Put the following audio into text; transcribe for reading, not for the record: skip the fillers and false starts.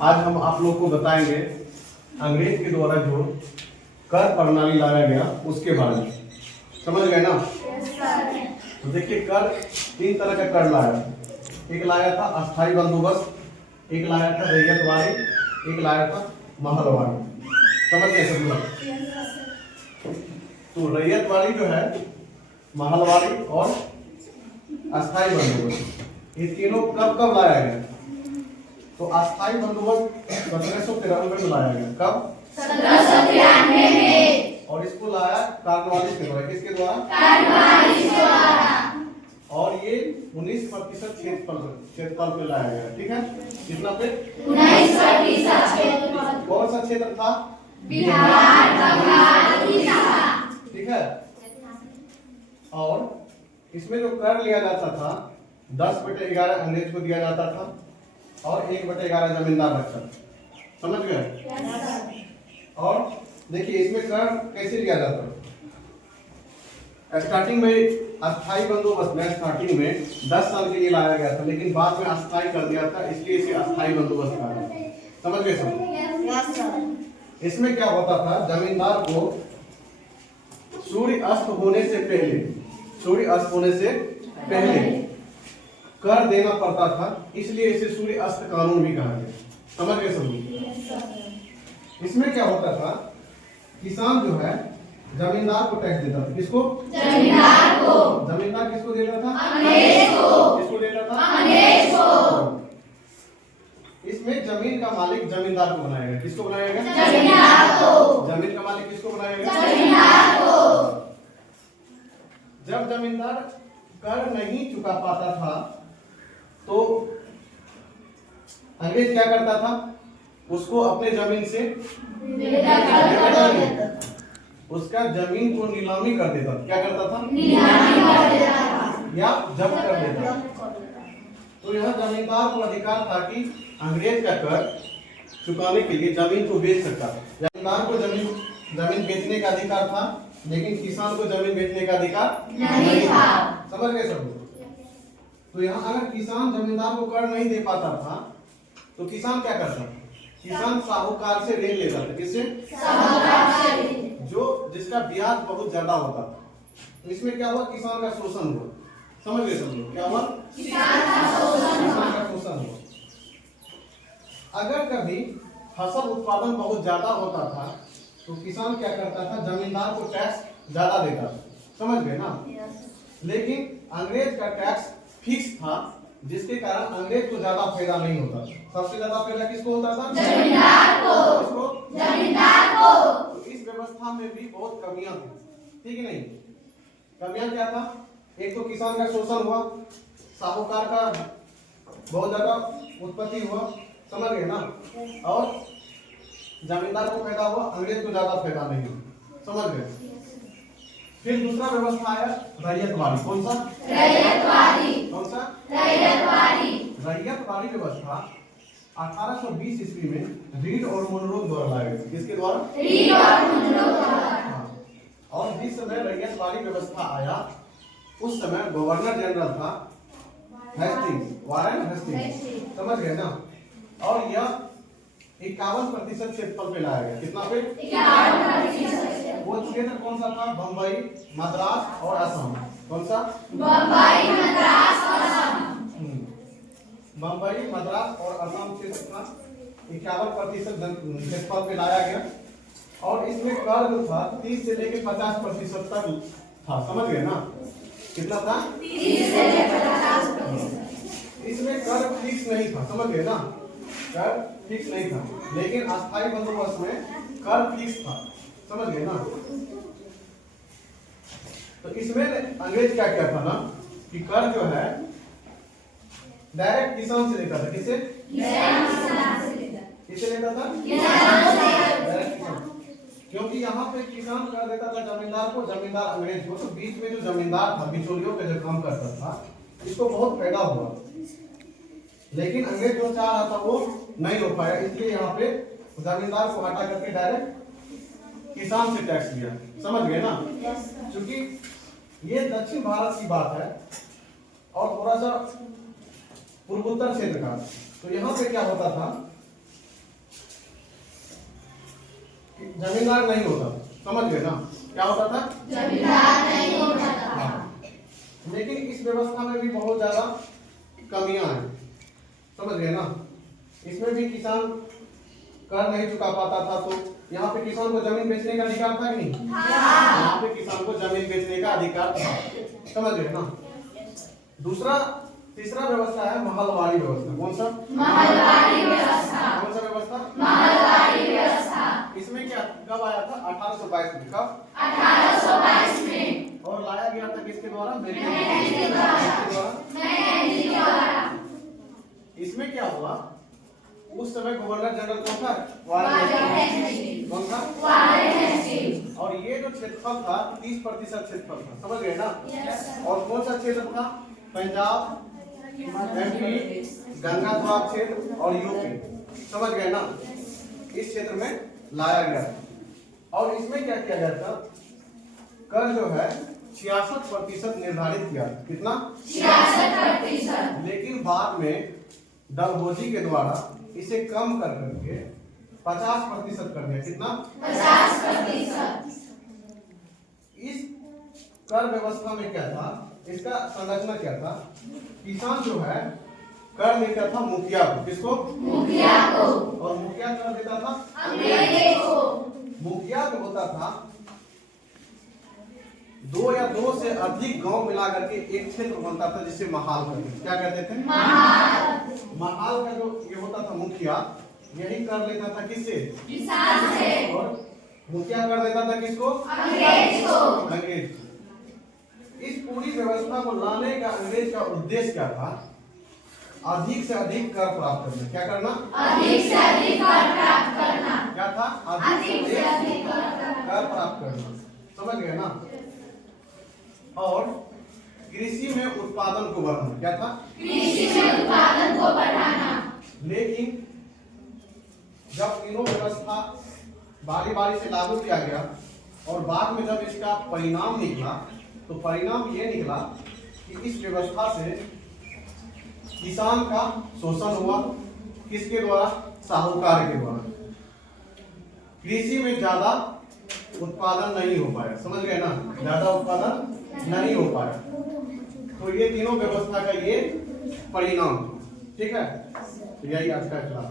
आज हम आप लोग को बताएंगे अंग्रेज के द्वारा जो कर प्रणाली लाया गया उसके बारे में। समझ गए ना? तो देखिए, कर 3 तरह का कर लाया। एक लाया था अस्थाई बंदोबस्त, एक लाया था रैयतवाड़ी, एक लाया था महलवाड़ी। समझ गए सब लोग? तो रैयतवाड़ी जो है, महलवाड़ी और अस्थाई बंदोबस्त, ये तीनों कब कब लाया गया? तो अस्थाई बंदोबस्त 1793 में लाया गया। कब? 1793 में। और इसको लाया कॉर्नवालिस के द्वारा। किसके द्वारा? कॉर्नवालिस द्वारा। और ये 19% क्षेत्रफल पे लाया गया। ठीक है? कितना पे? 19% क्षेत्रफल। कौन सा क्षेत्र था? बिहार, बंगाल, उड़ीसा। ठीक है। और इसमें जो कर लिया जाता था 10/11 अंग्रेज को दिया जाता था और 1/11 जमींदार रखता था। समझ गए? और देखिए, इसमें कर कैसे लिया जाता है। स्टार्टिंग में अस्थाई बंदोबस्त में स्टार्टिंग में 10 साल के लिए लाया गया था, लेकिन बाद में अस्थाई कर दिया था, इसलिए इसे अस्थाई बंदोबस्त कहा जाता है। समझ गए सब? इसमें क्या होता था, जमींदार को सूर्य अस्त होने से पहले कर देना पड़ता था, इसलिए इसे सूर्य अस्त कानून भी कहा गया। समझ गए सब? इसमें क्या होता था, किसान जो है जमींदार को टैक्स देता था। किसको? जमींदार को। जमींदार किसको देता था? अंग्रेज को। किसको देता था? अंग्रेज को। इसमें जमीन का मालिक जमींदार को बनाया गया। किसको बनाया गया? जमींदार को। जमीन का मालिक किसको बनाया गया? जमींदार को। जब जमींदार कर नहीं चुका पाता था तो अंग्रेज क्या करता था, उसको अपने जमीन से उसका जमीन को नीलामी कर देता था। क्या करता था? नीलामी कर देता था या जब्त कर देता था। तो यह जमींदार को अधिकार था कि अंग्रेज का कर चुकाने के लिए जमीन को बेच सकता था। जमींदार को जमीन बेचने का अधिकार था, लेकिन किसान को जमीन बेचने का अधिकार नहीं था। समझ गए सब लोग? तो यहाँ अगर किसान जमींदार को कर नहीं दे पाता था तो किसान क्या करता था? किसान साहूकार से ऋण लेता था। किससे? साहूकार से। जो जिसका ब्याज बहुत ज्यादा होता था। तो इसमें क्या हुआ, किसान का शोषण हुआ। समझ गए सब लोग? क्या हुआ? किसान का शोषण हुआ। अगर कभी फसल उत्पादन बहुत ज्यादा होता था तो किसान क्या करता था, जमींदार को टैक्स ज्यादा देता था। समझ गए ना? लेकिन अंग्रेज का टैक्स फिक्स था, जिसके कारण अंग्रेज को ज्यादा फायदा नहीं होता था। सबसे ज्यादा फायदा किसको होता था? जमींदार को। किसको? जमींदार को। तो इस व्यवस्था में भी बहुत कमियां थी। ठीक नहीं? कमियां क्या था? एक तो किसान का शोषण हुआ, साहूकार का बहुत ज्यादा उत्पत्ति हुआ। समझ गए ना? और जमींदार को फायदा हुआ, अंग्रेज को ज्यादा फायदा नहीं हुआ। समझ गए? फिर दूसरा व्यवस्था आया रैयतवाड़ी। कौन सा? रैयतवाड़ी। कौन सा? रैयतवाड़ी। रैयतवाड़ी व्यवस्था 1820 ईस्वी में रीड और मुनरो द्वारा लाया गया। किसके द्वारा? रीड और मुनरो द्वारा। हाँ। और जिस समय रैयतवाड़ी व्यवस्था आया उस समय गवर्नर जनरल था हेस्टिंग्स, वारेन हेस्टिंग्स। समझ गए ना? और यह 51% क्षेत्रफल पे लाया गया। कितना पे? 51%। वो क्षेत्र कौन सा था? बम्बई, मद्रास और असम। कौन सा? बम्बई, मद्रास और असम। बम्बई, मद्रास और असम क्षेत्र था। 51% क्षेत्रफल पे लाया गया। और इसमें कर जो था 30 से लेकर 50% तक था। समझ गए ना? कितना था? 30 से लेकर 50%। इसमें कर फिक्स नहीं था। समझ गए ना? कर फिक्स नहीं था, लेकिन अस्थाई बंदोबस्त में कर फिक्स था। समझ गए ना? तो इसमें अंग्रेज क्या किया था ना कि कर जो है डायरेक्ट किसान से लेता था। किससे? किससे लेता था? डायरेक्ट किसान। क्योंकि यहाँ पे किसान कर देता था जमींदार को, जमींदार अंग्रेज को। तो बीच में जो जमींदार था, बिचौलियों का जो काम करता था, इसको बहुत फायदा हुआ। लेकिन अंग्रेज जो चाह रहा था वो नहीं हो पाया, इसलिए यहाँ पे जमींदार को हटा करके डायरेक्ट किसान से टैक्स लिया। समझ गए ना? क्योंकि ये दक्षिण भारत की बात है और थोड़ा सा पूर्वोत्तर क्षेत्र का। तो यहाँ पे क्या होता था जमींदार नहीं होता, समझ गए ना? क्या होता था? जमींदार नहीं होता था। हाँ। लेकिन इस व्यवस्था में भी बहुत ज्यादा कमियां हैं, समझ गए ना? इसमें भी किसान कर नहीं चुका पाता था, तो यहाँ पे किसान को जमीन बेचने का अधिकार था कि नहीं? यहाँ पे किसान को जमीन बेचने का अधिकार था, समझ गए ना? तीसरा व्यवस्था है महलवाड़ी व्यवस्था। कौन सा? महलवाड़ी व्यवस्था। कौन सा व्यवस्था? महलवाड़ी व्यवस्था। इसमें क्या कब आया था? 1822 में। कब? 1822 में। और लाया गया था किसके द्वारा? मैकेंजी के द्वारा। मैकेंजी के द्वारा। इसमें क्या हुआ? उस समय गवर्नर जनरल कौन था? Warren Hastings. कौन था? Warren Hastings. और ये जो क्षेत्रफल था 30% क्षेत्रफल था, समझ गए ना? Yes sir. और कौन सा क्षेत्र था? पंजाब, एमपी, गंगा द्वाब क्षेत्र और यूपी, समझ गए ना? इस क्षेत्र में लाया गया था। और इसमें क्या किया गया था? कर जो है 66% निर्धारित किया। कितना? 66%। लेकिन बाद में डलहौजी के द्वारा इसे कम कर करके 50% कर दिया। कितना? 50%। इस कर व्यवस्था में क्या था? इसका संरचना क्या था? किसान जो है कर देता था मुखिया को। किसको? मुखिया को। और मुखिया कर देता था अंग्रेज को। मुखिया जो होता था 2 या 2 से अधिक गांव मिला करके एक क्षेत्र बनता था, जिसे महाल कहते थे। क्या कहते थे? महाल का जो ये होता था मुखिया, यही कर लेता था किससे? किसान से। और मुखिया कर देता था किसको? अंग्रेज को। अंग्रेज। इस पूरी व्यवस्था को लाने का अंग्रेज का उद्देश्य क्या था? अधिक से अधिक कर प्राप्त करना। क्या करना? अधिक से अधिक कर प्राप्त करना। क्या था? अधिक से अधिक कर प्राप्त करना, समझ गए ना? और कृषि में उत्पादन को बढ़ाना। क्या था? कृषि में उत्पादन को बढ़ाना। लेकिन जब तीनों व्यवस्था बारी बारी से लागू किया गया और बाद में जब इसका परिणाम निकला, तो परिणाम ये निकला कि इस व्यवस्था से किसान का शोषण हुआ। किसके द्वारा? साहूकार के द्वारा। कृषि में ज्यादा उत्पादन नहीं हो पाया, समझ गए ना? ज्यादा उत्पादन नहीं हो पाया। तो ये तीनों व्यवस्था का ये परिणाम, ठीक है? तो यही आज का क्लास।